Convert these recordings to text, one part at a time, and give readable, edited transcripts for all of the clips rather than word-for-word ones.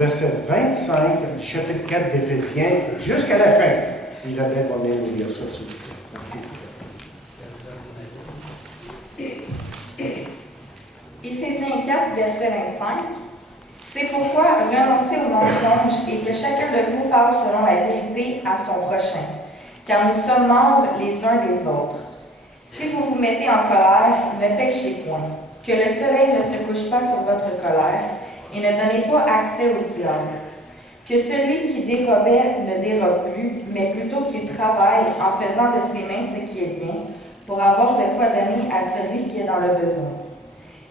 Verset 25 du chapitre 4 d'Éphésiens, jusqu'à la fin. Isabelle va venir nous lire ça, s'il vous plaît. Merci. Éphésiens 4, verset 25. C'est pourquoi renoncez aux mensonges et que chacun de vous parle selon la vérité à son prochain, car nous sommes membres les uns des autres. Si vous vous mettez en colère, ne péchez point, que le soleil ne se couche pas sur votre colère, et ne donnez pas accès au diable. Que celui qui dérobait ne dérobe plus, mais plutôt qu'il travaille en faisant de ses mains ce qui est bien, pour avoir de quoi donner à celui qui est dans le besoin.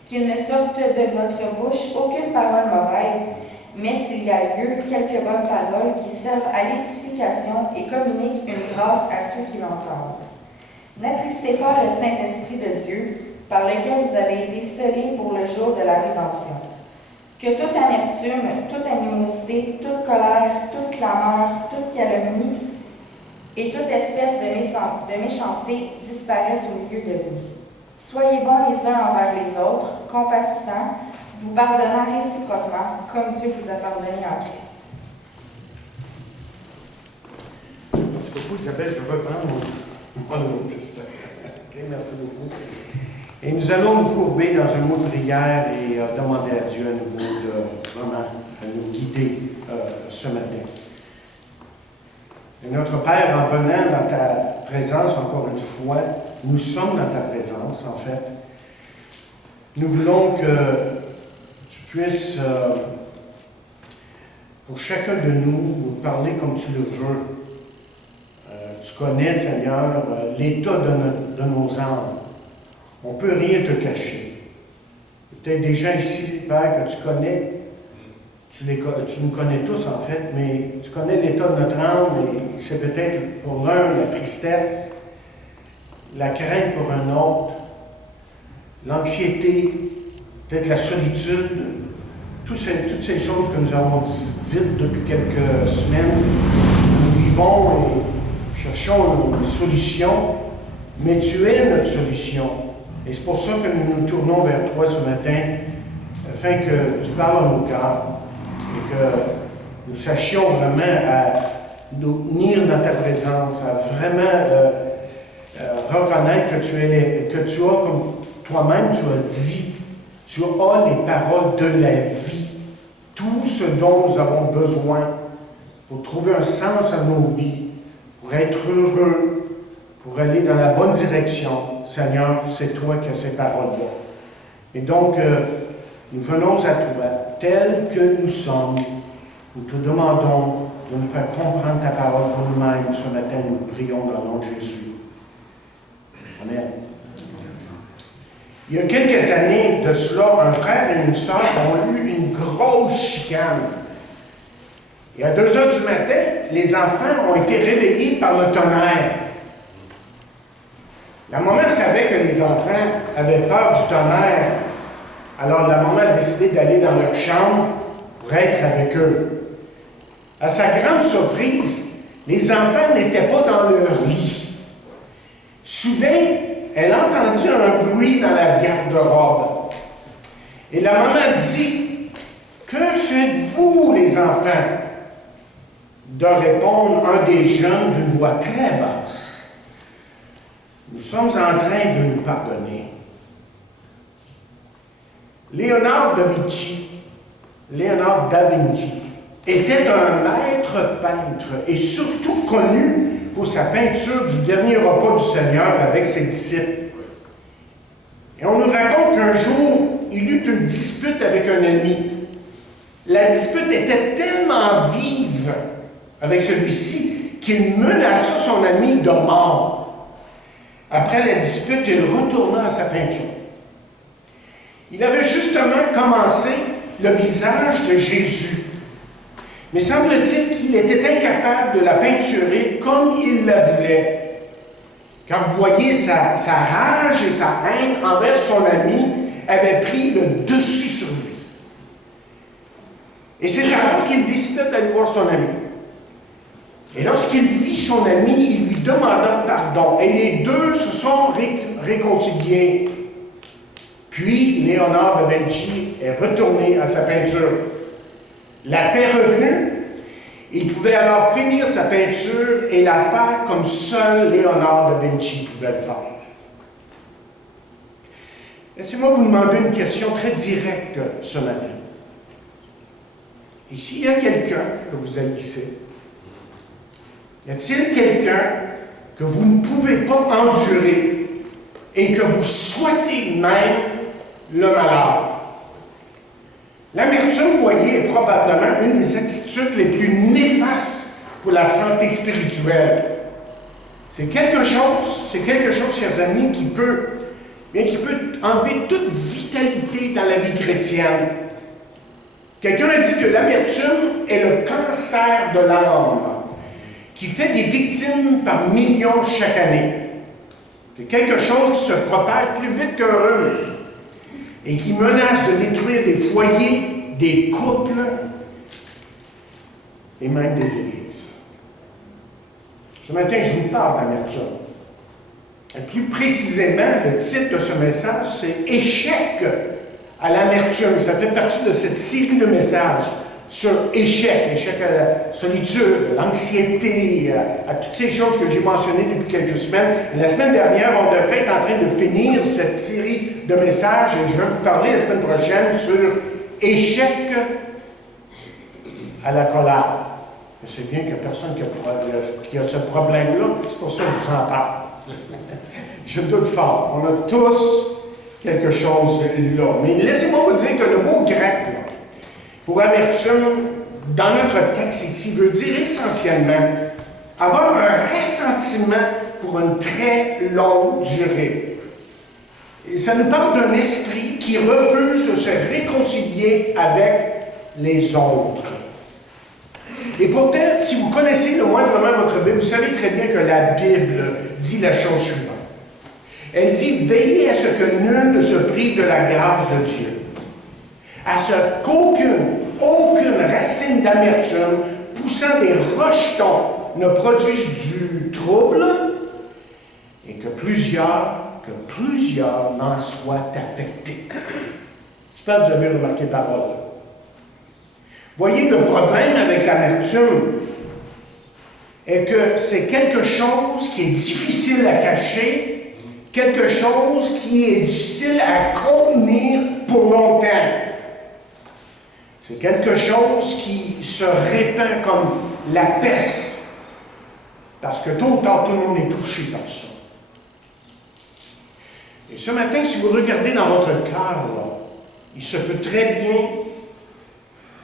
Qu'il ne sorte de votre bouche aucune parole mauvaise, mais s'il y a lieu, quelques bonnes paroles qui servent à l'édification et communiquent une grâce à ceux qui l'entendent. N'attristez pas le Saint-Esprit de Dieu, par lequel vous avez été scellés pour le jour de la rédemption. Que toute amertume, toute animosité, toute colère, toute clameur, toute calomnie et toute espèce de méchanceté disparaissent au milieu de vous. Soyez bons les uns envers les autres, compatissants, vous pardonnant réciproquement, comme Dieu vous a pardonné en Christ. Merci beaucoup, Isabelle. Je reprends mon Nouveau Testament. Okay, merci beaucoup. Et nous allons nous courber dans un mot de prière et demander à Dieu à nouveau de vraiment nous guider ce matin. Et notre Père, en venant dans ta présence encore une fois, nous sommes dans ta présence, en fait. Nous voulons que tu puisses, pour chacun de nous, nous parler comme tu le veux. Tu connais, Seigneur, l'état de nos âmes. On ne peut rien te cacher. Peut-être des gens ici, Père, que tu connais. Tu nous connais tous, en fait, mais tu connais l'état de notre âme, et c'est peut-être pour l'un la tristesse, la crainte pour un autre, l'anxiété, peut-être la solitude, toutes ces choses que nous avons dites depuis quelques semaines. Nous vivons et cherchons une solution, mais tu es notre solution. Et c'est pour ça que nous nous tournons vers toi ce matin, afin que tu parles à nos cœurs et que nous sachions vraiment à nous unir dans ta présence, à vraiment reconnaître que tu as, comme toi-même tu as dit, tu as les paroles de la vie, tout ce dont nous avons besoin pour trouver un sens à nos vies, pour être heureux, pour aller dans la bonne direction. Seigneur, c'est toi qui as ces paroles-là. Et donc, nous venons à toi, tels que nous sommes. Nous te demandons de nous faire comprendre ta parole pour nous-mêmes. Ce matin, nous prions dans le nom de Jésus. Amen. Il y a quelques années de cela, un frère et une sœur ont eu une grosse chicane. Et à 2 heures du matin, les enfants ont été réveillés par le tonnerre. La maman savait que les enfants avaient peur du tonnerre. Alors la maman a décidé d'aller dans leur chambre pour être avec eux. À sa grande surprise, les enfants n'étaient pas dans leur lit. Soudain, elle a entendu un bruit dans la garde-robe. Et la maman dit, « Que faites-vous, les enfants? » De répondre un des jeunes d'une voix très basse. Nous sommes en train de nous pardonner. Léonard da Vinci était un maître peintre et surtout connu pour sa peinture du dernier repas du Seigneur avec ses disciples. Et on nous raconte qu'un jour, il eut une dispute avec un ami. La dispute était tellement vive avec celui-ci qu'il menaça son ami de mort. Après la dispute, il retourna à sa peinture. Il avait justement commencé le visage de Jésus. Mais semble-t-il qu'il était incapable de la peinturer comme il la voulait. Quand vous voyez sa rage et sa haine envers son ami avaient pris le dessus sur lui. Et c'est alors qu'il décida d'aller voir son ami. Et lorsqu'il vit son ami, il lui demanda pardon. Et les deux se sont réconciliés. Puis, Léonard da Vinci est retourné à sa peinture. La paix revenue, il pouvait alors finir sa peinture et la faire comme seul Léonard de Vinci pouvait le faire. Laissez-moi vous demander une question très directe ce matin. Et s'il y a quelqu'un que vous haïssez, y a-t-il quelqu'un que vous ne pouvez pas endurer et que vous souhaitez même le malheur? L'amertume, vous voyez, est probablement une des attitudes les plus néfastes pour la santé spirituelle. C'est quelque chose, chers amis, qui peut enlever toute vitalité dans la vie chrétienne. Quelqu'un a dit que l'amertume est le cancer de l'âme, qui fait des victimes par millions chaque année. C'est quelque chose qui se propage plus vite qu'un rhume et qui menace de détruire des foyers, des couples et même des églises. Ce matin, je vous parle d'amertume. Et plus précisément, le titre de ce message, c'est « Échec à l'amertume ». Ça fait partie de cette série de messages sur échec à la solitude, à l'anxiété, à toutes ces choses que j'ai mentionnées depuis quelques semaines. Et la semaine dernière, on devrait être en train de finir cette série de messages et je vais vous parler la semaine prochaine sur échec à la colère. Je sais bien qu'il n'y a personne qui a ce problème-là, c'est pour ça que je vous en parle. Je doute fort. On a tous quelque chose là. Mais laissez-moi vous dire que le mot grec, là, pour amertume, dans notre texte ici, veut dire essentiellement avoir un ressentiment pour une très longue durée. Et ça nous parle d'un esprit qui refuse de se réconcilier avec les autres. Et pourtant, si vous connaissez le moindrement votre Bible, vous savez très bien que la Bible dit la chose suivante. Elle dit « Veillez à ce que nul ne se prive de la grâce de Dieu, à ce qu'aucune racine d'amertume poussant des rejetons ne produise du trouble et que plusieurs n'en soient affectés. » J'espère que vous avez remarqué la parole. Voyez, le problème avec l'amertume est que c'est quelque chose qui est difficile à cacher, quelque chose qui est difficile à contenir pour longtemps. C'est quelque chose qui se répand comme la peste, parce que tôt ou tard, tout le monde est touché par ça. Et ce matin, si vous regardez dans votre cœur, il se peut très bien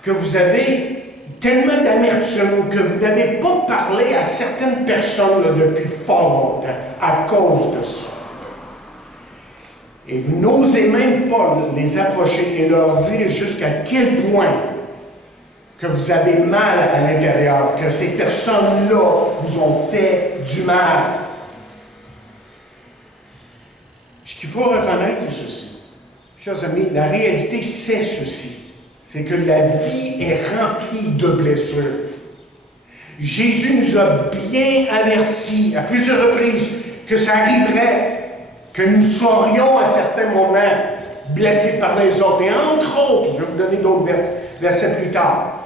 que vous avez tellement d'amertume que vous n'avez pas parlé à certaines personnes depuis fort longtemps à cause de ça. Et vous n'osez même pas les approcher et leur dire jusqu'à quel point que vous avez mal à l'intérieur, que ces personnes-là vous ont fait du mal. Ce qu'il faut reconnaître, c'est ceci. Chers amis, la réalité, c'est ceci. C'est que la vie est remplie de blessures. Jésus nous a bien avertis à plusieurs reprises que ça arriverait, que nous serions à certains moments blessés par les autres. Et entre autres, je vais vous donner d'autres versets plus tard,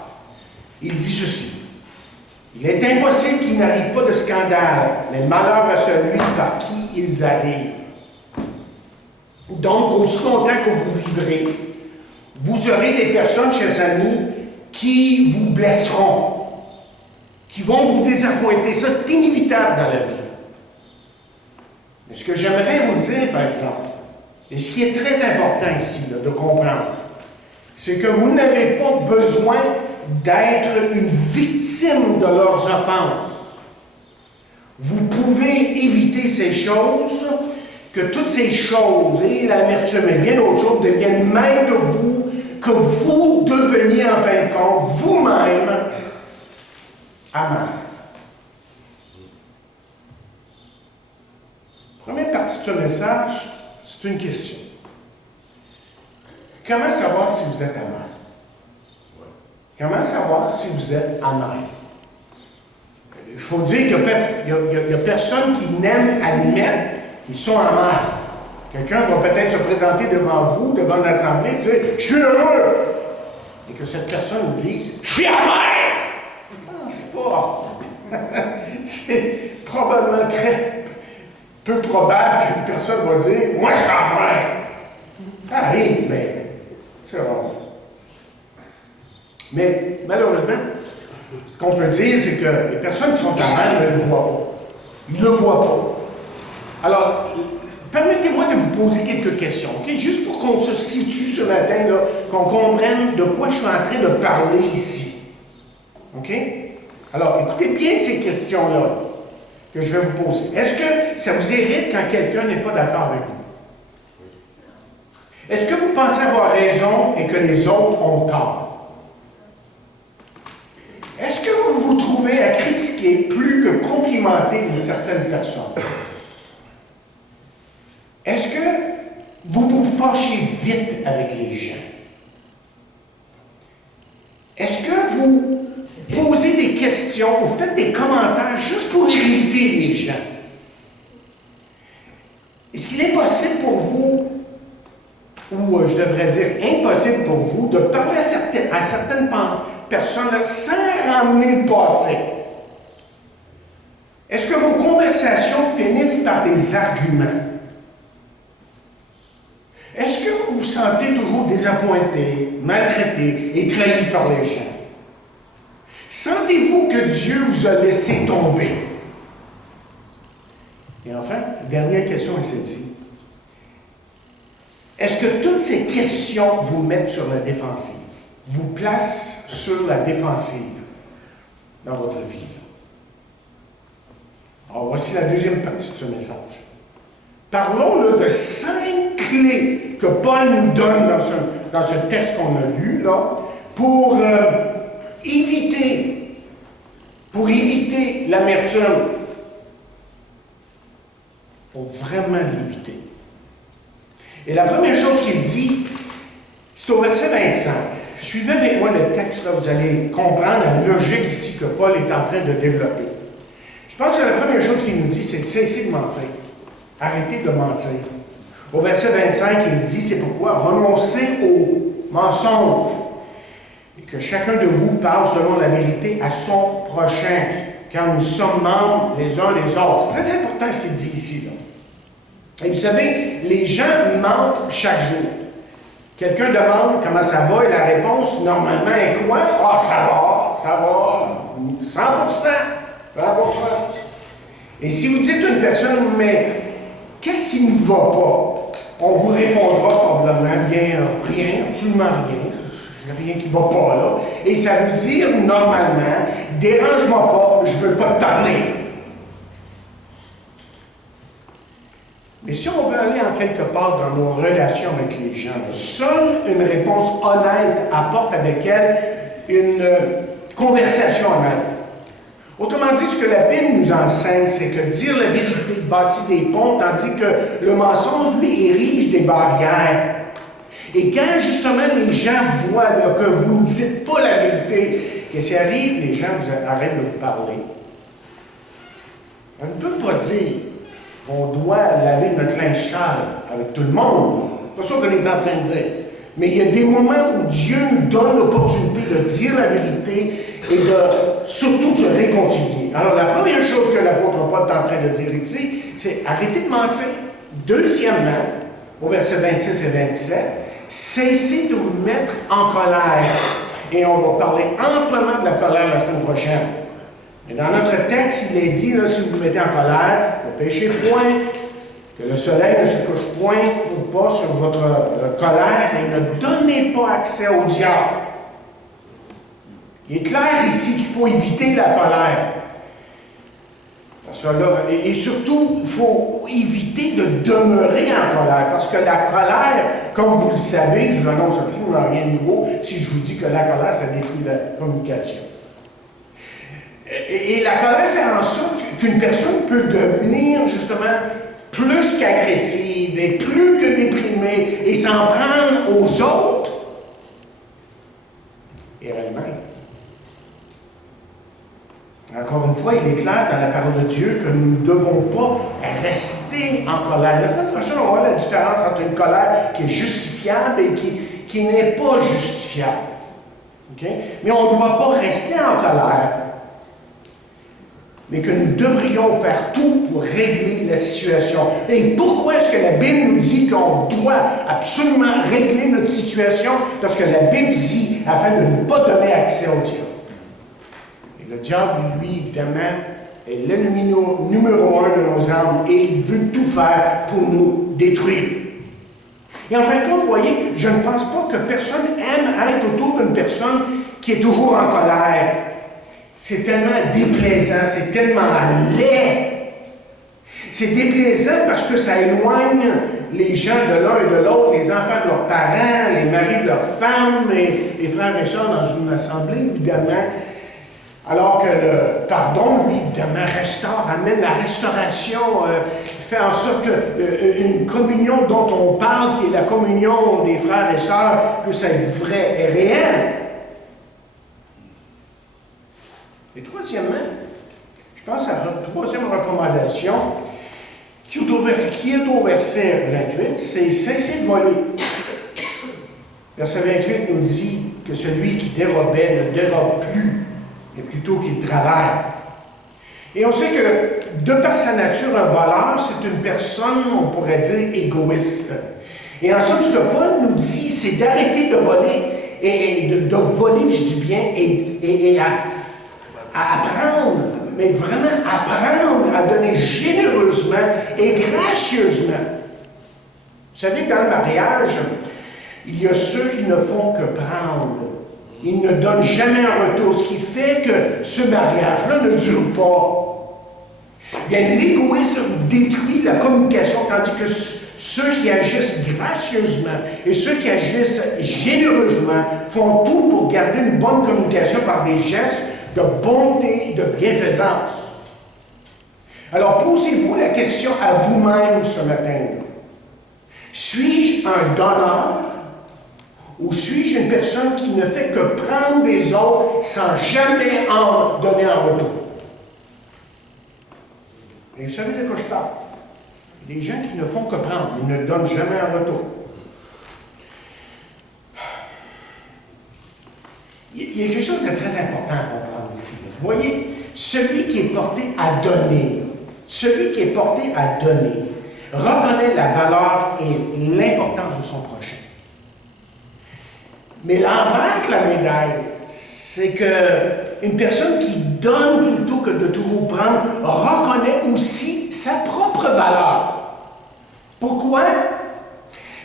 il dit ceci. Il est impossible qu'il n'arrive pas de scandale, mais malheur à celui par qui ils arrivent. Donc, aussi longtemps que vous vivrez, vous aurez des personnes, chers amis, qui vous blesseront, qui vont vous désappointer. Ça, c'est inévitable dans la vie. Mais ce que j'aimerais vous dire, par exemple, et ce qui est très important ici de comprendre, c'est que vous n'avez pas besoin d'être une victime de leurs offenses. Vous pouvez éviter ces choses, que toutes ces choses, et l'amertume et bien d'autres choses, deviennent maîtres de vous, que vous deveniez en fin de compte vous-même amer. Première partie de ce message, c'est une question. Comment savoir si vous êtes amer? Comment savoir si vous êtes amer? Il faut dire qu'il n'y a personne qui n'aime admettre qu'ils sont amers. Quelqu'un va peut-être se présenter devant vous, devant l'Assemblée, et dire « Je suis heureux! » Et que cette personne dise « Je suis amer! » Non, c'est pas. C'est probablement très peu probable qu'une personne va dire « Moi, je suis amer! » Ça arrive, mais c'est rare. Mais malheureusement, ce qu'on peut dire, c'est que les personnes qui sont amères ne le voient pas. Ils ne le voient pas. Alors, permettez-moi de vous poser quelques questions, OK? Juste pour qu'on se situe ce matin, là, qu'on comprenne de quoi je suis en train de parler ici. OK? Alors, écoutez bien ces questions-là que je vais vous poser. Est-ce que ça vous irrite quand quelqu'un n'est pas d'accord avec vous? Est-ce que vous pensez avoir raison et que les autres ont tort? Est-ce que vous vous trouvez à critiquer plus que complimenter une certaine personne? Est-ce que vous vous fâchez vite avec les gens? Est-ce que vous posez des questions, vous faites des commentaires juste pour irriter les gens? Est-ce qu'il est possible pour vous, ou je devrais dire impossible pour vous, de parler à certaines personnes sans ramener le passé? Est-ce que vos conversations finissent par des arguments? Est-ce que vous vous sentez toujours désappointé, maltraité et trahi par les gens? Sentez-vous que Dieu vous a laissé tomber? Et enfin, dernière question est celle-ci. Est-ce que toutes ces questions vous mettent sur la défensive, vous placent sur la défensive dans votre vie? Alors, voici la deuxième partie de ce message. Parlons là de 5 clés que Paul nous donne dans ce texte qu'on a lu, là, pour éviter l'amertume. Pour vraiment l'éviter. Et la première chose qu'il dit, c'est au verset 25. Suivez avec moi le texte, là, vous allez comprendre la logique ici que Paul est en train de développer. Je pense que la première chose qu'il nous dit, c'est de cesser de mentir. Arrêtez de mentir. Au verset 25, il dit, c'est pourquoi renoncez au mensonge et que chacun de vous parle selon la vérité à son prochain, car nous sommes membres les uns des autres. C'est très important ce qu'il dit ici, là. Et vous savez, les gens mentent chaque jour. Quelqu'un demande comment ça va et la réponse, normalement, est quoi? Ah, ça va, 100%. Et si vous dites à une personne, mais qu'est-ce qui ne va pas? On vous répondra probablement bien, rien, absolument rien. Il n'y a rien qui ne va pas là. Et ça veut dire, normalement, dérange-moi pas, je ne veux pas te parler. Mais si on veut aller en quelque part dans nos relations avec les gens, seule une réponse honnête apporte avec elle une conversation honnête. Autrement dit, ce que la Bible nous enseigne, c'est que dire la vérité bâtit des ponts, tandis que le mensonge, lui, érige des barrières. Et quand, justement, les gens voient là, que vous ne dites pas la vérité, qu'est-ce qui arrive? Les gens arrêtent de vous parler. On ne peut pas dire qu'on doit laver notre linge sale avec tout le monde. C'est pas ça qu'on est en train de dire. Mais il y a des moments où Dieu nous donne l'opportunité de dire la vérité et de surtout se réconcilier. Alors, la première chose que l'apôtre Paul est en train de dire ici, c'est arrêtez de mentir. Deuxièmement, au verset 26 et 27, cessez de vous mettre en colère. Et on va parler amplement de la colère la semaine prochaine. Et dans notre texte, il est dit, là, si vous vous mettez en colère, ne péchez point, que le soleil ne se couche point ou pas sur votre colère, et ne donnez pas accès au diable. Il est clair ici qu'il faut éviter la colère. Et surtout, il faut éviter de demeurer en colère, parce que la colère, comme vous le savez, je vous annonce absolument rien de nouveau si je vous dis que la colère, ça détruit la communication. Et la colère fait en sorte qu'une personne peut devenir justement plus qu'agressive et plus que déprimée et s'en prendre aux autres et à elle-même. Encore une fois, il est clair dans la parole de Dieu que nous ne devons pas rester en colère. La semaine prochaine, on va voir la différence entre une colère qui est justifiable et qui n'est pas justifiable. Okay? Mais on ne doit pas rester en colère, mais que nous devrions faire tout pour régler la situation. Et pourquoi est-ce que la Bible nous dit qu'on doit absolument régler notre situation? Parce que la Bible dit afin de ne pas donner accès au diable. Et le diable, lui, évidemment, est l'ennemi numéro un de nos âmes et il veut tout faire pour nous détruire. Et en fin de compte, vous voyez, je ne pense pas que personne aime être autour d'une personne qui est toujours en colère. C'est tellement déplaisant, c'est tellement laid. C'est déplaisant parce que ça éloigne les gens de l'un et de l'autre, les enfants de leurs parents, les maris de leurs femmes, et les frères et sœurs dans une assemblée, évidemment. Alors que le pardon, lui, évidemment, restaure, amène la restauration, fait en sorte qu'une communion dont on parle, qui est la communion des frères et sœurs, puisse être vraie et réelle. Et troisièmement, je pense à la troisième recommandation, qui est au verset 28, c'est cessez de voler. Verset 28 nous dit que celui qui dérobait ne dérobe plus, mais plutôt qu'il travaille. Et on sait que, de par sa nature, un voleur, c'est une personne, on pourrait dire, égoïste. Et en somme, ce que Paul nous dit, c'est d'arrêter de voler, et de voler, je dis bien, et à apprendre, mais vraiment apprendre à donner généreusement et gracieusement. Vous savez, dans le mariage, il y a ceux qui ne font que prendre. Ils ne donnent jamais un retour, ce qui fait que ce mariage-là ne dure pas. Bien, l'égoïsme détruit la communication, tandis que ceux qui agissent gracieusement et ceux qui agissent généreusement font tout pour garder une bonne communication par des gestes de bonté, de bienfaisance. Alors, posez-vous la question à vous-même ce matin. Suis-je un donneur ou suis-je une personne qui ne fait que prendre des autres sans jamais en donner en retour? Et vous savez de quoi je parle? Les gens qui ne font que prendre, ils ne donnent jamais en retour. Il y a quelque chose de très important à comprendre ici. Vous voyez, celui qui est porté à donner, reconnaît la valeur et l'importance de son prochain. Mais l'envers de la médaille, c'est qu'une personne qui donne plutôt que de toujours prendre reconnaît aussi sa propre valeur. Pourquoi?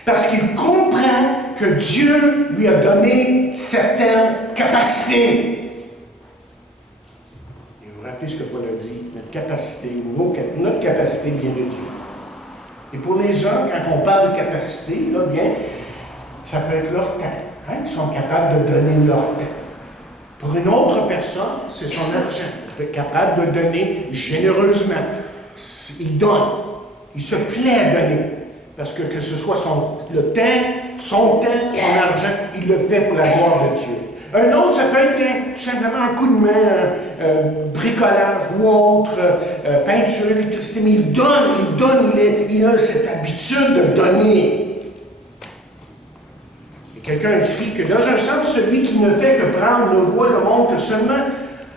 Parce qu'il comprend que Dieu lui a donné certaines capacités. Et vous vous rappelez ce que Paul a dit, notre capacité vient de Dieu. Et pour les hommes, quand on parle de capacité, là, bien, ça peut être leur temps. Hein? Ils sont capables de donner leur temps. Pour une autre personne, c'est son argent. Il peut être capable de donner généreusement. Il donne. Il se plaît à donner. Parce que ce soit le temps, son argent, il le fait pour la gloire de Dieu. Un autre, ça peut être tout simplement un coup de main, bricolage ou autre, peinture, électricité, mais il donne, il a cette habitude de donner. Et quelqu'un écrit que dans un sens, celui qui ne fait que prendre ne voit le monde que seulement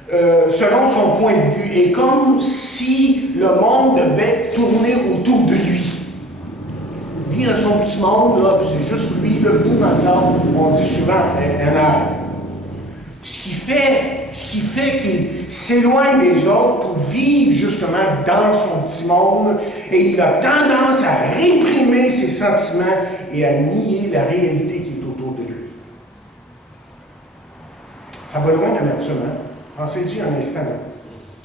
selon son point de vue, et comme si le monde devait tourner autour de lui. Il vit dans son petit monde, là, puis c'est juste lui, là, nous, dans ça, on dit souvent un air. Ce qui fait qu'il s'éloigne des autres pour vivre justement dans son petit monde, et il a tendance à réprimer ses sentiments et à nier la réalité qui est autour de lui. Ça va loin d'amertume, hein? Pensez-y un instant.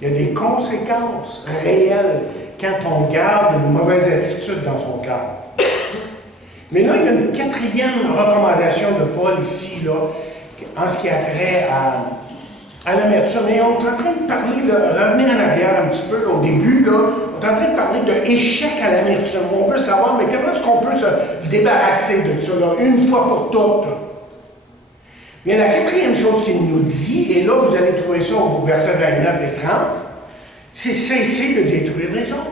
Il y a des conséquences réelles quand on garde une mauvaise attitude dans son cœur. Mais là, il y a une quatrième recommandation de Paul ici, là, en ce qui a trait à l'amertume. Et on est en train de parler, revenez en arrière un petit peu, là, au début, là, on est en train de parler d'échec à l'amertume. On veut savoir, mais comment est-ce qu'on peut se débarrasser de ça, là, une fois pour toutes? Bien, la quatrième chose qu'il nous dit, et là, vous allez trouver ça au verset 29 et 30, c'est cesser de détruire les autres.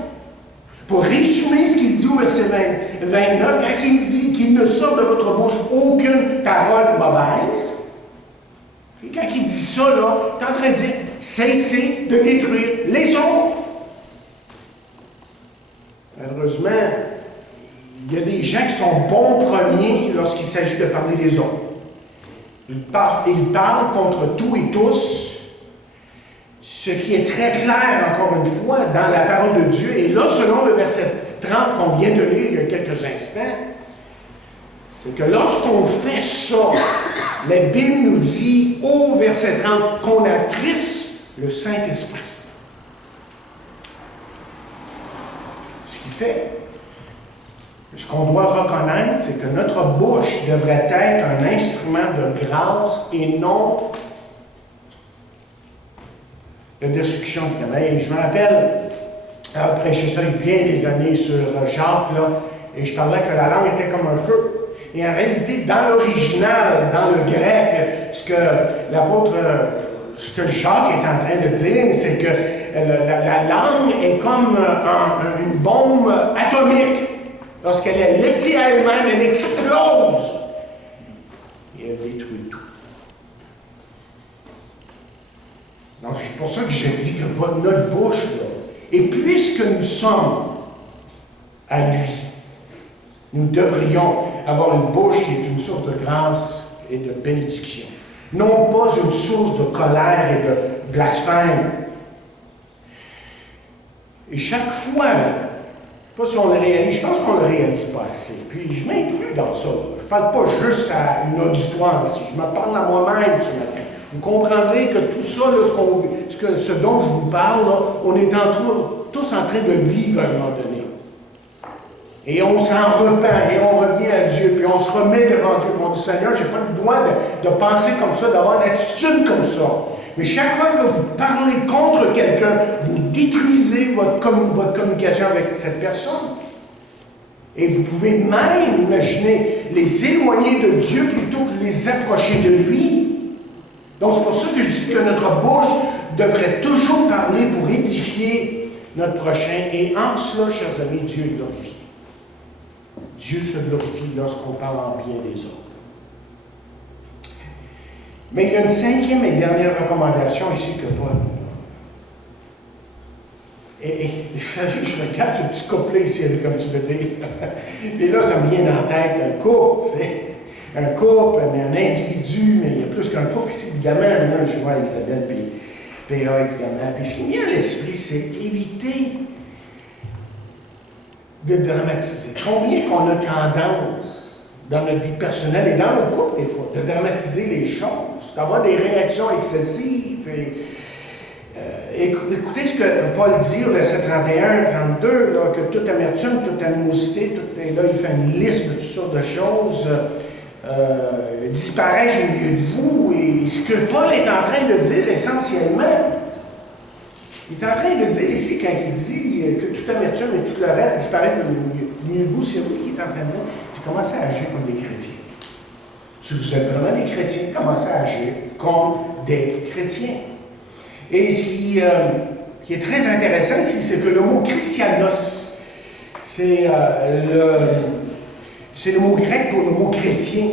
Pour résumer ce qu'il dit au verset 29, quand il dit qu'il ne sort de votre bouche aucune parole mauvaise, Et quand il dit ça, là, il est en train de dire, cessez de détruire les autres. Malheureusement, il y a des gens qui sont bons premiers lorsqu'il s'agit de parler des autres. Ils parlent contre tout et tous, ce qui est très clair, encore une fois, dans la parole de Dieu. Et là, selon le verset 30 qu'on vient de lire il y a quelques instants, c'est que lorsqu'on fait ça, la Bible nous dit au verset 30 qu'on attriste le Saint-Esprit. Ce qui fait, ce qu'on doit reconnaître, c'est que notre bouche devrait être un instrument de grâce et non de destruction. Et je me rappelle avoir prêché ça il y a bien des années sur Jacques, là, et je parlais que la langue était comme un feu. Et en réalité, dans l'original, dans le grec, ce que Jacques est en train de dire, c'est que la langue est comme une bombe atomique. Lorsqu'elle est laissée à elle-même, elle explose. Et elle détruit tout. Donc, c'est pour ça que je dis que notre bouche, là, et puisque nous sommes à lui, nous devrions avoir une bouche qui est une source de grâce et de bénédiction. Non pas une source de colère et de blasphème. Et chaque fois, je ne sais pas si on le réalise, je pense qu'on ne le réalise pas assez. Puis je m'inclus dans ça. Je ne parle pas juste à une auditoire ici. Je me parle à moi-même ce matin. Vous comprendrez que tout ça, là, ce dont je vous parle, là, on est tous en train de vivre à un moment donné. Et on s'en repent, et on revient à Dieu, puis on se remet devant Dieu. On dit, Seigneur, je n'ai pas le droit de penser comme ça, d'avoir une attitude comme ça. Mais chaque fois que vous parlez contre quelqu'un, vous détruisez votre communication avec cette personne. Et vous pouvez même, imaginez, les éloigner de Dieu plutôt que les approcher de lui. Donc c'est pour ça que je dis que notre bouche devrait toujours parler pour édifier notre prochain. Et en cela, chers amis, Dieu est glorifié. Dieu se glorifie lorsqu'on parle en bien des autres. Mais il y a une cinquième et dernière recommandation ici que Paul. Et je regarde ce petit couple ici, comme tu veux dire. Et là, ça me vient en tête un couple, tu sais. Un couple, mais un individu, mais il y a plus qu'un couple ici, évidemment. Là, je vois Isabelle, puis Péa, évidemment. Puis ce qui me vient à l'esprit, c'est éviter de dramatiser. Combien qu'on a tendance, dans notre vie personnelle et dans nos couples, des fois, de dramatiser les choses, d'avoir des réactions excessives. Écoutez ce que Paul dit au verset 31, 32, là, que toute amertume, toute animosité, et là, il fait une liste de toutes sortes de choses, disparaissent au milieu de vous. Et ce que Paul est en train de dire essentiellement, il est en train de dire ici, quand il dit que toute amertume et tout le reste disparaissent au milieu de vous, c'est lui qui est en train de dire, tu commences à agir comme des chrétiens. Si vous êtes vraiment des chrétiens, commencez à agir comme des chrétiens. Et ce qui est très intéressant ici, c'est que le mot christianos, c'est le mot grec pour le mot chrétien.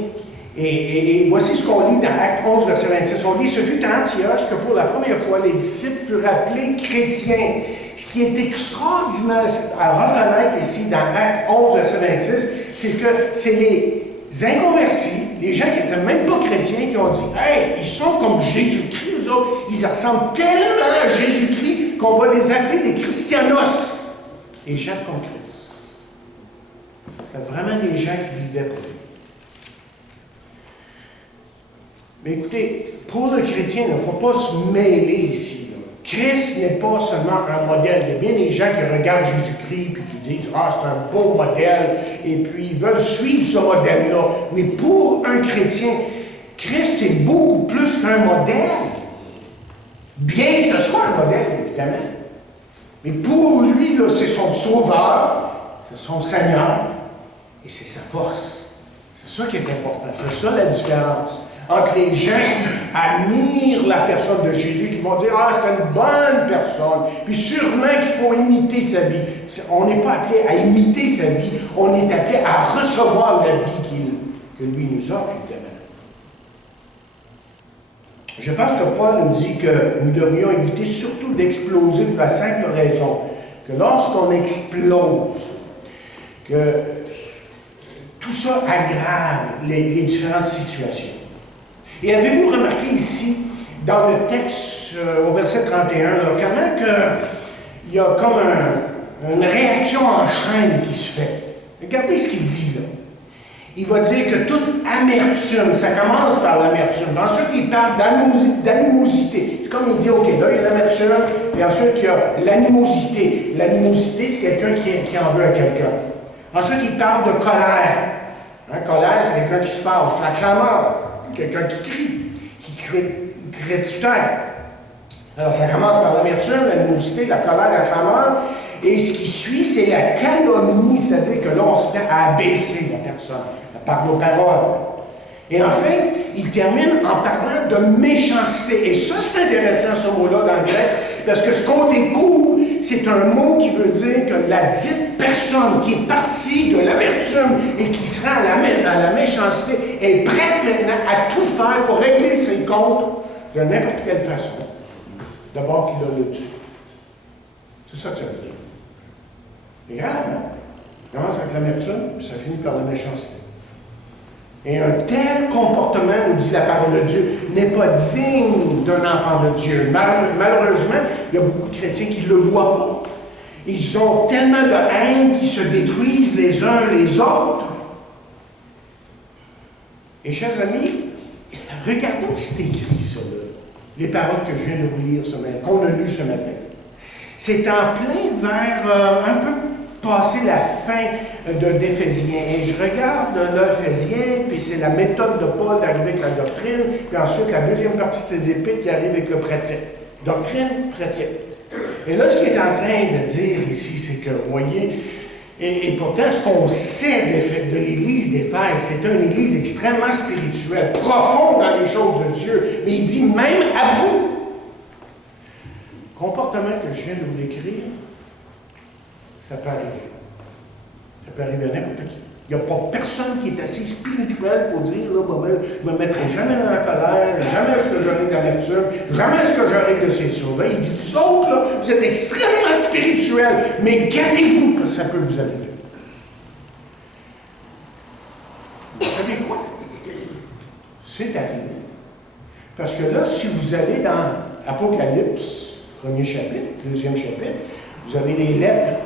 Et voici ce qu'on lit dans Acte 11, verset 26. On lit, ce fut à Antioche que pour la première fois, les disciples furent appelés chrétiens. Ce qui est extraordinaire à reconnaître ici dans Acte 11, verset 26, c'est que c'est les inconvertis, les gens qui n'étaient même pas chrétiens, qui ont dit, hey, ils sont comme Jésus-Christ, eux autres, ils ressemblent tellement à Jésus-Christ qu'on va les appeler des christianos. Les gens comme Christ. C'était vraiment des gens qui vivaient pour lui. Mais écoutez, pour le chrétien, il ne faut pas se mêler ici. Là. Christ n'est pas seulement un modèle. Il y a bien des gens qui regardent Jésus-Christ et qui disent « Ah, c'est un beau modèle » et puis ils veulent suivre ce modèle-là. Mais pour un chrétien, Christ, c'est beaucoup plus qu'un modèle. Bien que ce soit un modèle, évidemment. Mais pour lui, là, c'est son sauveur, c'est son Seigneur et c'est sa force. C'est ça qui est important. C'est ça la différence entre les gens qui admirent la personne de Jésus, qui vont dire « Ah, c'est une bonne personne. » Puis sûrement qu'il faut imiter sa vie. On n'est pas appelé à imiter sa vie, on est appelé à recevoir la vie que lui nous offre, évidemment. Je pense que Paul nous dit que nous devrions éviter surtout d'exploser pour la simple raison que lorsqu'on explose, que tout ça aggrave les différentes situations. Et avez-vous remarqué ici, dans le texte, au verset 31, là, comment il y a comme une réaction en chaîne qui se fait. Regardez ce qu'il dit là. Il va dire que toute amertume, ça commence par l'amertume. Ensuite, il parle d'animosité. C'est comme il dit, OK, là, il y a l'amertume, et ensuite, il y a l'animosité. L'animosité, c'est quelqu'un qui en veut à quelqu'un. Ensuite, il parle de colère. Colère, c'est quelqu'un qui se fâche, la clameur, quelqu'un qui crie, qui crie dessus terre. Alors, ça commence par l'amertume, l'animosité, la colère, la clameur. Et ce qui suit, c'est la calomnie, c'est-à-dire que là, on se met à abaisser la personne par nos paroles. Et enfin, il termine en parlant de méchanceté. Et ça, c'est intéressant, ce mot-là, dans le grec, parce que ce qu'on découvre, c'est un mot qui veut dire que la dite personne qui est partie de l'amertume et qui sera à la méchanceté est prête maintenant à tout faire pour régler ses comptes de n'importe quelle façon. D'abord qu'il a le dessus. C'est ça que ça veut dire. C'est grave, hein? Ça commence avec l'amertume, puis ça finit par la méchanceté. Et un tel comportement, nous dit la parole de Dieu, n'est pas digne d'un enfant de Dieu. Malheureusement, il y a beaucoup de chrétiens qui ne le voient pas. Ils ont tellement de haine qu'ils se détruisent les uns les autres. Et chers amis, regardez ce qui est écrit sur les paroles que je viens de vous lire ce matin, qu'on a lues ce matin. C'est en plein vers un peu passé la fin d'Éphésiens. Et je regarde l'Éphésiens, puis c'est la méthode de Paul d'arriver avec la doctrine, puis ensuite la deuxième partie de ses épîtres qui arrive avec le pratique. Doctrine, pratique. Et là, ce qu'il est en train de dire ici, c'est que, vous voyez, et pourtant, ce qu'on sait de l'Église d'Éphèse, c'est une Église extrêmement spirituelle, profonde dans les choses de Dieu. Mais il dit, même à vous, comportement que je viens de vous décrire, ça peut arriver. Ça peut arriver à n'importe qui. Il n'y a pas personne qui est assez spirituel pour dire, là, je ne me mettrai jamais dans la colère, jamais est-ce que j'aurai d'amertume, jamais est-ce que j'aurai de ces choses-là. Il dit, vous autres, là, vous êtes extrêmement spirituels, mais gardez-vous, parce que ça peut vous arriver. Vous savez quoi? C'est arrivé. Parce que là, si vous allez dans Apocalypse, premier chapitre, deuxième chapitre, vous avez les lettres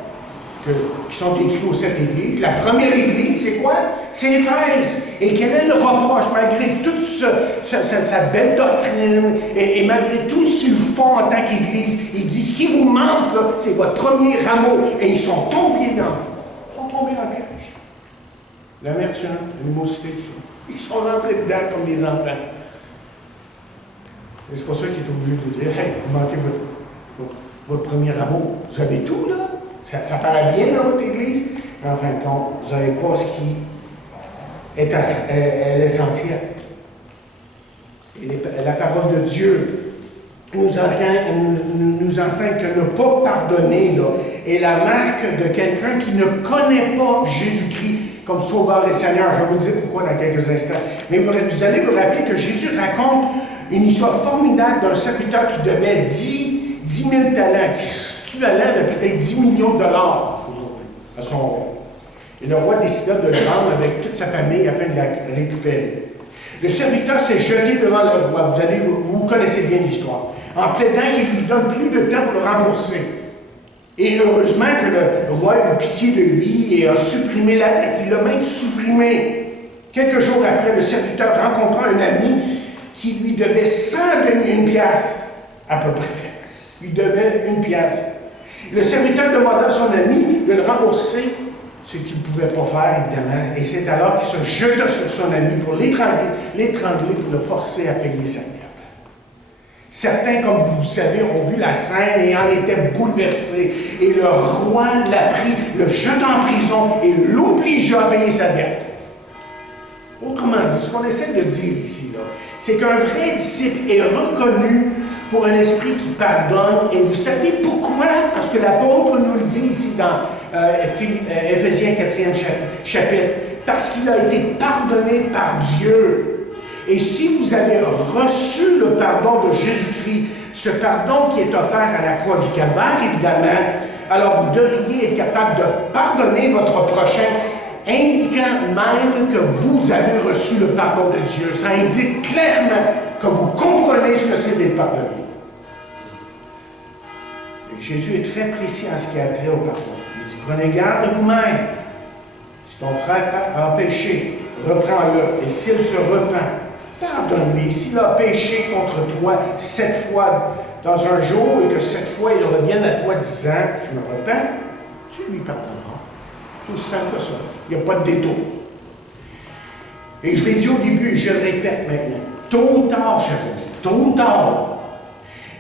qui sont écrites aux 7 églises. La première église, c'est quoi? C'est Éphèse. Et quel est le reproche? Malgré toute sa belle doctrine et malgré tout ce qu'ils font en tant qu'église, ils disent, ce qui vous manque, là, c'est votre premier rameau. Et ils sont tombés dans le piège. L'amertume, l'animosité, tout ça. Ils sont rentrés dedans comme des enfants. Et c'est pour ça qu'il est obligé de dire, hey, vous manquez votre premier amour. Vous avez tout, là. Ça paraît bien dans votre Église, mais en fin de compte, vous n'avez pas ce qui est l'essentiel. Et la parole de Dieu nous enseigne que ne pas pardonner là, est la marque de quelqu'un qui ne connaît pas Jésus-Christ comme Sauveur et Seigneur. Je vais vous dire pourquoi dans quelques instants. Mais vous allez vous rappeler que Jésus raconte une histoire formidable d'un serviteur qui devait 10 000 talents, équivalent de peut-être 10 millions de dollars aujourd'hui à son roi. Et le roi décida de le rendre avec toute sa famille afin de la récupérer. Le serviteur s'est jeté devant le roi. Vous connaissez bien l'histoire. En plaidant qu'il lui donne plus de temps pour le rembourser. Et heureusement que le roi a eu pitié de lui et a supprimé la dette. Il l'a même supprimé. Quelques jours après, le serviteur rencontra un ami qui lui devait 100 deniers, une pièce, à peu près. Il lui devait une pièce. Le serviteur demanda à son ami de le rembourser, ce qu'il ne pouvait pas faire, évidemment. Et c'est alors qu'il se jeta sur son ami pour l'étrangler, pour le forcer à payer sa dette. Certains, comme vous le savez, ont vu la scène et en étaient bouleversés. Et le roi l'a pris, le jeta en prison et l'obligea à payer sa dette. Autrement dit, ce qu'on essaie de dire ici, c'est qu'un vrai disciple est reconnu pour un esprit qui pardonne. Et vous savez pourquoi? Parce que l'apôtre nous le dit ici dans Éphésiens 4e chapitre. Parce qu'il a été pardonné par Dieu. Et si vous avez reçu le pardon de Jésus-Christ, ce pardon qui est offert à la croix du Calvaire, évidemment, alors vous devriez être capable de pardonner votre prochain, indiquant même que vous avez reçu le pardon de Dieu. Ça indique clairement que vous comprenez ce que c'est d'être pardonné. Et Jésus est très précis en ce qui a trait au pardon. Il dit, prenez garde de vous-même. Si ton frère a péché, reprends-le. Et s'il se repent, pardonne-lui. S'il a péché contre toi 7 fois dans un jour et que 7 fois il revienne à toi disant, je me repens, tu lui pardonneras. Tout simple que ça. Il n'y a pas de détour. Et je l'ai dit au début et je le répète maintenant. Tôt ou tard, chers amis, tôt ou tard,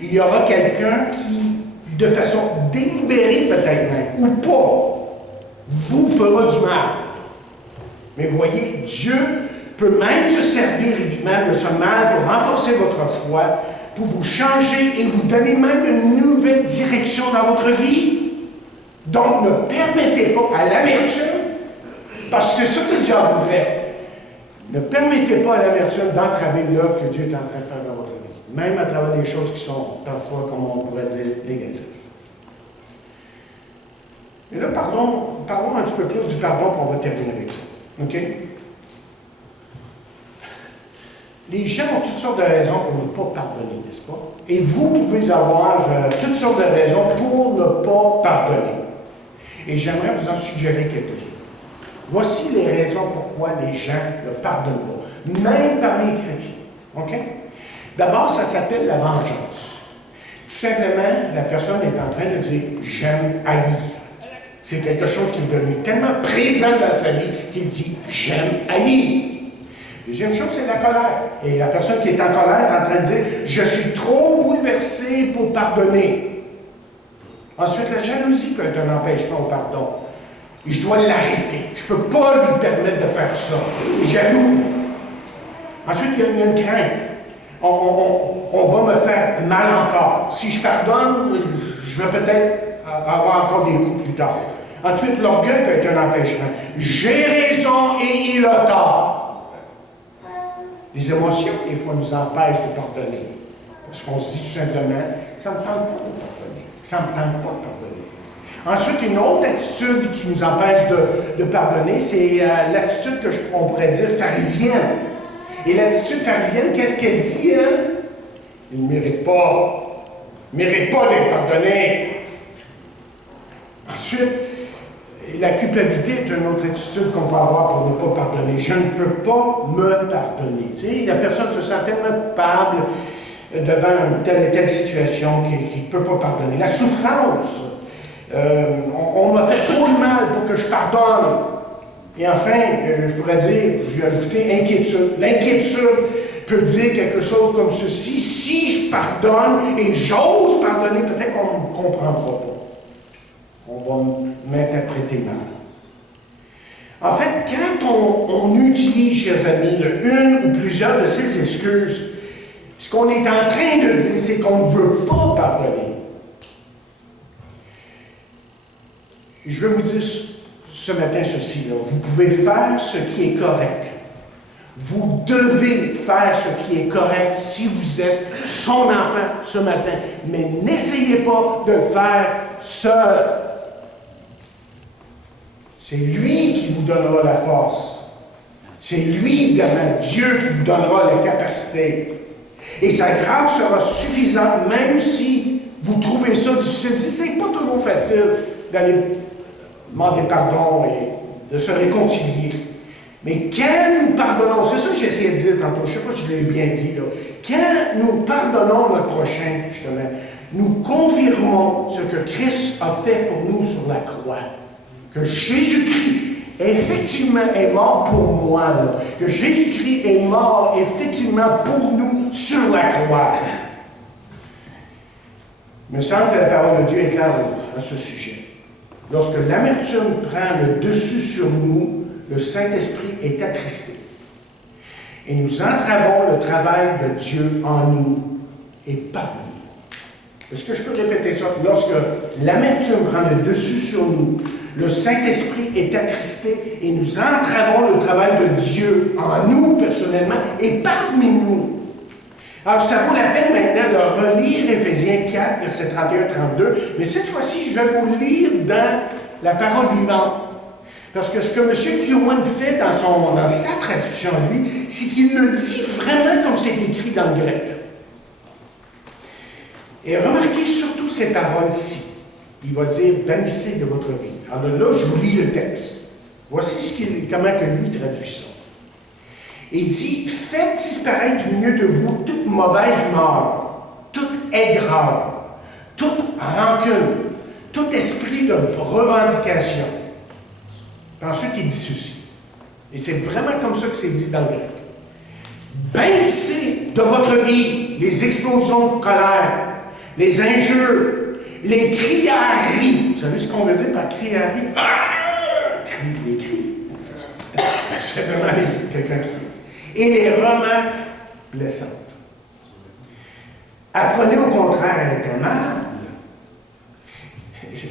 il y aura quelqu'un qui, de façon délibérée peut-être même, ou pas, vous fera du mal. Mais voyez, Dieu peut même se servir évidemment de ce mal pour renforcer votre foi, pour vous changer et vous donner même une nouvelle direction dans votre vie. Donc, ne permettez pas à l'amertume, parce que c'est ça que le diable voudrait, ne permettez pas à l'amertume d'entraver l'œuvre que Dieu est en train de faire dans votre vie, même à travers des choses qui sont parfois, comme on pourrait dire, négatives. Et là, parlons un petit peu plus du pardon, puis on va terminer avec ça. OK? Les gens ont toutes sortes de raisons pour ne pas pardonner, n'est-ce pas? Et vous pouvez avoir toutes sortes de raisons pour ne pas pardonner. Et j'aimerais vous en suggérer quelques-unes. Voici les raisons pourquoi les gens ne pardonnent pas, même parmi les chrétiens. OK? D'abord, ça s'appelle la vengeance. Tout simplement, la personne est en train de dire « j'aime haïr ». C'est quelque chose qui est devenu tellement présent dans sa vie qu'il dit « j'aime haïr ». Deuxième chose, c'est la colère. Et la personne qui est en colère est en train de dire « je suis trop bouleversé pour pardonner ». Ensuite, la jalousie peut être un empêchement au pardon. Et je dois l'arrêter. Je ne peux pas lui permettre de faire ça. Il est jaloux. Ensuite, il y a une crainte. On va me faire mal encore. Si je pardonne, je vais peut-être avoir encore des coups plus tard. Ensuite, l'orgueil peut être un empêchement. J'ai raison et il a tort. Les émotions, des fois, nous empêchent de pardonner. Parce qu'on se dit tout simplement, ça ne me tente pas de pardonner. Ça ne me tente pas de pardonner. Ensuite, une autre attitude qui nous empêche de pardonner, c'est l'attitude qu'on pourrait dire pharisienne. Et l'attitude pharisienne, qu'est-ce qu'elle dit, hein? Il ne mérite pas. Il ne mérite pas d'être pardonné. Ensuite, la culpabilité est une autre attitude qu'on peut avoir pour ne pas pardonner. Je ne peux pas me pardonner. Tu sais, la personne se sent tellement coupable devant une telle situation qu'il ne peut pas pardonner. La souffrance. On m'a fait trop de mal pour que je pardonne. Et enfin, je pourrais dire, je vais ajouter inquiétude. L'inquiétude peut dire quelque chose comme ceci: si je pardonne et j'ose pardonner, peut-être qu'on ne me comprendra pas. On va m'interpréter mal. En fait, quand on utilise, chers amis, une ou plusieurs de ces excuses, ce qu'on est en train de dire, c'est qu'on ne veut pas pardonner. Je vais vous dire ce matin ceci, là. Vous pouvez faire ce qui est correct. Vous devez faire ce qui est correct si vous êtes son enfant ce matin. Mais n'essayez pas de le faire seul. C'est lui qui vous donnera la force. C'est lui, évidemment, Dieu qui vous donnera la capacité. Et sa grâce sera suffisante, même si vous trouvez ça difficile. C'est pas toujours facile d'aller demander pardon et de se réconcilier. Mais quand nous pardonnons, c'est ça que j'ai essayé de dire tantôt, je ne sais pas si je l'ai bien dit, là. Quand nous pardonnons notre prochain, justement, nous confirmons ce que Christ a fait pour nous sur la croix. Que Jésus-Christ, effectivement, est mort pour moi, là. Que Jésus-Christ est mort, effectivement, pour nous sur la croix. Il me semble que la parole de Dieu est claire à ce sujet. Lorsque l'amertume prend le dessus sur nous, le Saint-Esprit est attristé. Et nous entravons le travail de Dieu en nous et par nous. Est-ce que je peux répéter ça? Lorsque l'amertume prend le dessus sur nous, Le Saint-Esprit est attristé et nous entravons le travail de Dieu en nous personnellement et parmi nous. Alors, ça vaut la peine maintenant de relire Éphésiens 4, versets 31-32, mais cette fois-ci, je vais vous lire dans la parole vivante. Parce que ce que M. Keown fait dans sa traduction, lui, c'est qu'il le dit vraiment comme c'est écrit dans le grec. Et remarquez surtout ces paroles-ci. Il va dire « bannissez de votre vie ». Alors là, je vous lis le texte. Voici comment que lui traduit ça. Il dit « faites disparaître du milieu de vous toute mauvaise humeur, toute aigreur, toute rancune, tout esprit de revendication. » Ensuite, il dit ceci. Et c'est vraiment comme ça que c'est dit dans le grec. « Bannissez de votre vie les explosions de colère, les injures, les criailleries. » Vous savez ce qu'on veut dire par criaillerie? Les cris. C'est vraiment quelqu'un qui crie. Et les remarques blessantes. Apprenez au contraire à être aimable.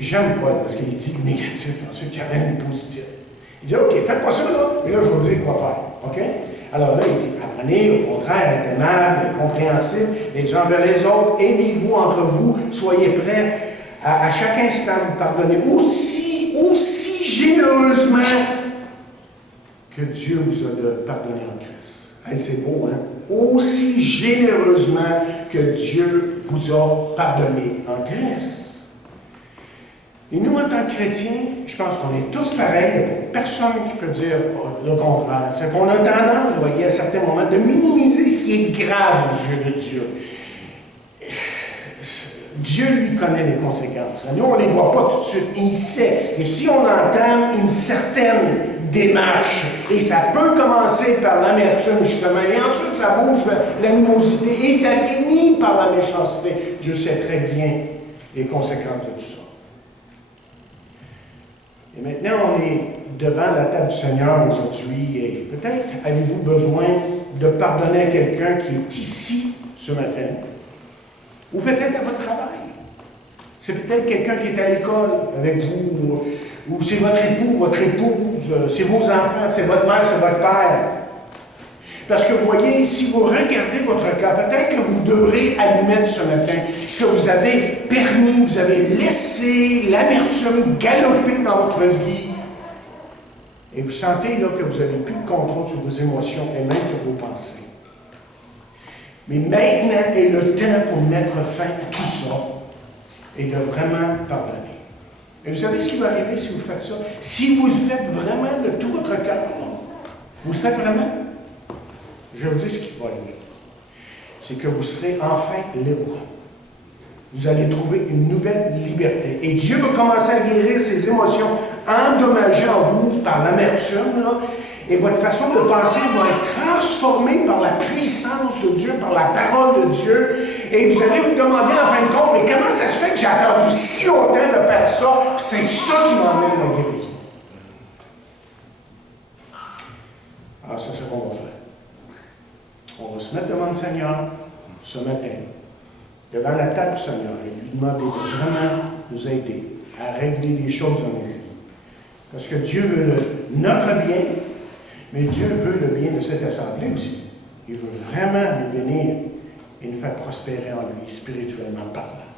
J'aime Paul parce qu'il dit négatif, ensuite il amène une positive. Il dit, OK, faites pas ça là, mais là je vais vous dire quoi faire. OK? Alors là, il dit, apprenez au contraire à être aimable, compréhensible, les uns envers les autres, aidez-vous entre vous, soyez prêts à chaque instant vous pardonner aussi généreusement que Dieu vous a pardonné en Christ. Hey, c'est beau, hein? Aussi généreusement que Dieu vous a pardonné en Christ. Et nous, en tant que chrétiens, je pense qu'on est tous pareils. Il n'y a personne qui peut dire le contraire. C'est qu'on a tendance, vous voyez, à certains moments, de minimiser ce qui est grave aux yeux de Dieu. Dieu, lui, connaît les conséquences. Nous, on ne les voit pas tout de suite. Il sait que si on entame une certaine démarche, et ça peut commencer par l'amertume, justement, et ensuite ça bouge vers l'animosité, et ça finit par la méchanceté. Dieu sait très bien les conséquences de tout ça. Et maintenant, on est devant la table du Seigneur aujourd'hui, et peut-être avez-vous besoin de pardonner à quelqu'un qui est ici ce matin, ou peut-être à votre travail. C'est peut-être quelqu'un qui est à l'école avec vous, ou c'est votre époux, votre épouse, c'est vos enfants, c'est votre mère, c'est votre père. Parce que vous voyez, si vous regardez votre cas, peut-être que vous devrez admettre ce matin que vous avez permis, vous avez laissé l'amertume galoper dans votre vie. Et vous sentez là que vous n'avez plus de contrôle sur vos émotions et même sur vos pensées. Mais maintenant est le temps pour mettre fin à tout ça et de vraiment pardonner. Et vous savez ce qui va arriver si vous faites ça? Si vous le faites vraiment de tout votre cœur, vous le faites vraiment, je vais vous dire ce qui va arriver. C'est que vous serez enfin libre. Vous allez trouver une nouvelle liberté. Et Dieu va commencer à guérir ces émotions endommagées en vous par l'amertume, là. Et votre façon de penser va être transformée par la puissance de Dieu, par la parole de Dieu. Et vous allez vous demander en fin de compte, mais comment ça se fait que j'ai attendu si longtemps de faire ça? C'est ça qui m'emmène à la guérison. Alors, c'est ce qu'on va faire. On va se mettre devant le Seigneur ce matin, devant la table du Seigneur, et lui demander de vraiment nous aider à régler les choses dans nos vies. Parce que Dieu veut notre bien, mais Dieu veut le bien de cette assemblée aussi. Il veut vraiment nous bénir et nous faire prospérer en lui, spirituellement parlant.